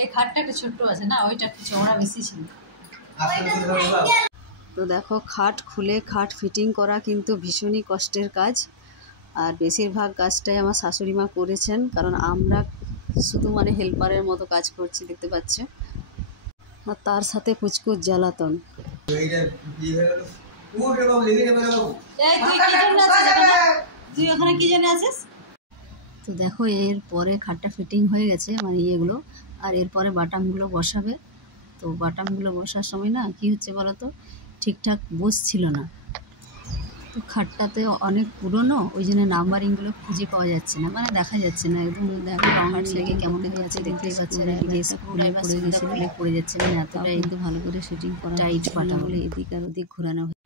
এই খাটটা একটু ছোট্ট আছে না, ওইটা একটু চওড়া বেশি ছিল। তো দেখো খাট খুলে খাট ফিটিং করা কিন্তু ভীষণই কষ্টের কাজ, আর বেশিরভাগ কাজটাই আমার শাশুড়ি মা করেছেন, কারণ আমরা শুধু মানে হেল্পারের মতো কাজ করছি দেখতে পাচ্ছে। আর তার সাথে কুচকুচ জ্বালাতন। তুই ওখানে কি জন্য আছিস? তো দেখো এরপরে খাটটা ফিটিং হয়ে গেছে মানে ইয়েগুলো, আর এরপরে বাটামগুলো বসাবে। তো বাটামগুলো বসার সময় না কি হচ্ছে বলো তো, ঠিকঠাক বসছিল না। তো খাটটাতে অনেক পুরনো, ওই জন্য নাম্বারিংগুলো খুঁজে পাওয়া যাচ্ছে না, মানে দেখা যাচ্ছে না একদম। দেখো খাট থেকে কেমন হয়ে যাচ্ছে দেখতেই পাচ্ছেন, খুলে পড়ে যাচ্ছে, মানে এতটাই কিন্তু ভালো করে শুটিং করা টাইট পাটা হলে এদিক আর ওদিক ঘোরানো হয়।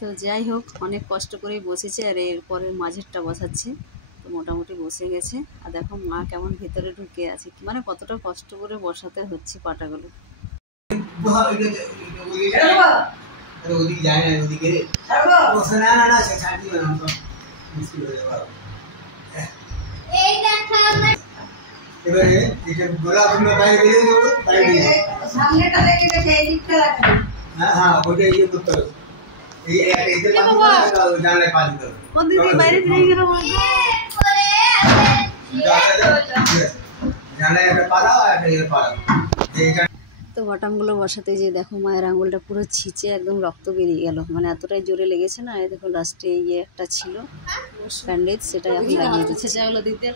তো যাই হোক অনেক কষ্ট করেই বসেছে, আর এরপরে মাঝেরটা বসাচ্ছে। তো মোটামুটি বসে গেছে। আর দেখো মা কেমন ভেতরে ঢুকে আছে, মানে কতটা কষ্ট করে বসাতে হচ্ছে পাটাগুলো। তো বটামগুলো বসাতে যে দেখো মায়ের আঙুলটা পুরো ছিঁচে একদম রক্ত বেরিয়ে গেল, মানে এতটাই জোরে লেগেছে না। এই দেখো লাস্টে ইয়ে একটা ছিল ব্যান্ডেজ, সেটা এখন লাগিয়ে দিচ্ছে। ছেঁচাগুলো দিতে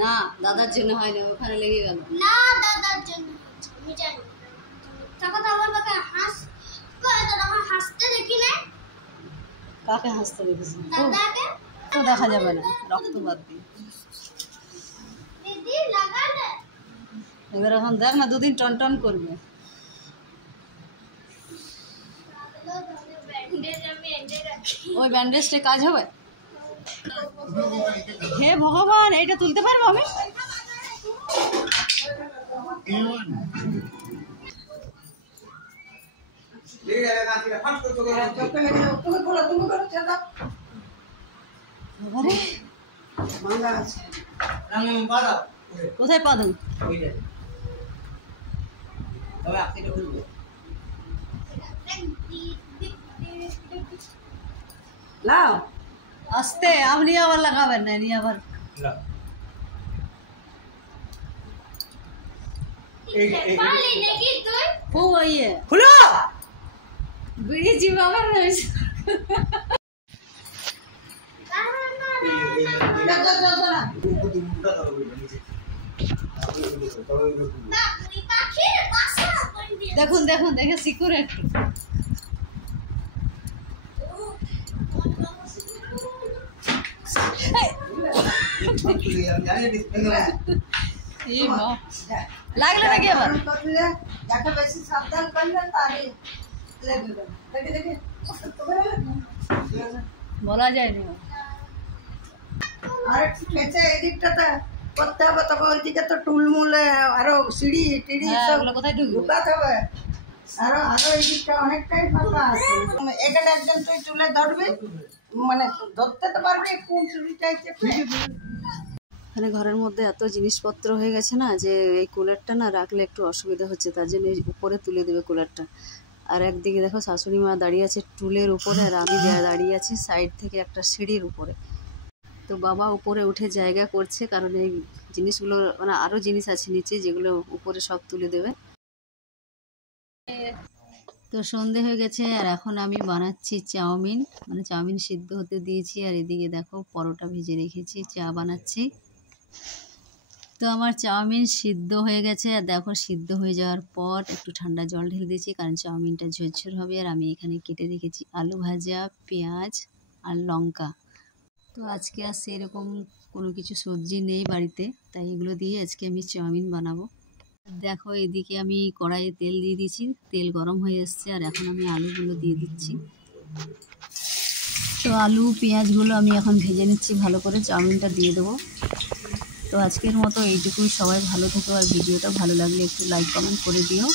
না, দাদার জন্য হয়নি, ওখানে লেগে গেল না, দাদার জন্য কাকে হাসতে দেখেছি তো দেখা যাবে না, রক্ত বাদ দিয়ে। এবার এখন দেখ না, দুদিন টন টন করবে। ওই ব্যান্ডেজটা কাজ হবে? হে ভগবান, এটা তুলতে পারবো আমি? কোথায় পা দেন? আস্তে, আপনি আবার লাগাবেন না, নিয়ে আবার বিড়ি চিবাবার রয়েছে। দেখুন দেখুন দেখে শিখুন একটু। লাগলো নাকি আবার? বলা যায়নি করতে হবে, তবে ওইদিকে তো টুলমুলে আরো সিঁড়ি টিড়ি কোথায় ঢুকাতে হবে, আরো আরো এই দিকটা অনেকটাই ফাঁকা আছে। এখানে একজন তুই তুলে ধরবি, মানে ধরতে তো পারবি কোন সিঁড়িটাই চেপে। এখানে ঘরের মধ্যে এত জিনিসপত্র হয়ে গেছে না, যে এই কুলারটা না রাখলে একটু অসুবিধা হচ্ছে, তার জন্য উপরে তুলে দেবে কুলারটা। আর একদিকে দেখো শাশুড়ি মা দাঁড়িয়ে আছে টুলের উপরে, আর আমি দাঁড়িয়ে আছি সাইড থেকে একটা সিঁড়ির উপরে। তো বাবা উপরে উঠে জায়গা করছে, কারণ এই জিনিসগুলো মানে আরও জিনিস আছে নিচে, যেগুলো উপরে সব তুলে দেবে। তো সন্ধে হয়ে গেছে, আর এখন আমি বানাচ্ছি চাউমিন, মানে চাউমিন সিদ্ধ হতে দিয়েছি। আর এদিকে দেখো পরোটা ভেজে রেখেছি, চা বানাচ্ছি। তো আমার চাউমিন সিদ্ধ হয়ে গেছে, আর দেখো সিদ্ধ হয়ে যাওয়ার পর একটু ঠান্ডা জল ঢেলে দিয়েছি, কারণ চাউমিনটা ঝরঝর হবে। আর আমি এখানে কেটে রেখেছি আলু ভাজা, পেঁয়াজ আর লঙ্কা। তো আজকে আর সেরকম কোনো কিছু সবজি নেই বাড়িতে, তাই এগুলো দিয়ে আজকে আমি চাউমিন বানাবো। দেখো এদিকে আমি কড়াইয়ে তেল দিয়ে দিয়েছি, তেল গরম হয়ে এসছে, আর এখন আমি আলুগুলো দিয়ে দিচ্ছি। তো আলু পেঁয়াজগুলো আমি এখন ভেজে নিচ্ছি ভালো করে, চাউমিনটা দিয়ে দেবো। তো আজকের মতো এইটুকুই, সবাই ভালো থেকো, আর ভিডিওটা ভালো লাগলে একটু লাইক কমেন্ট করে দিও।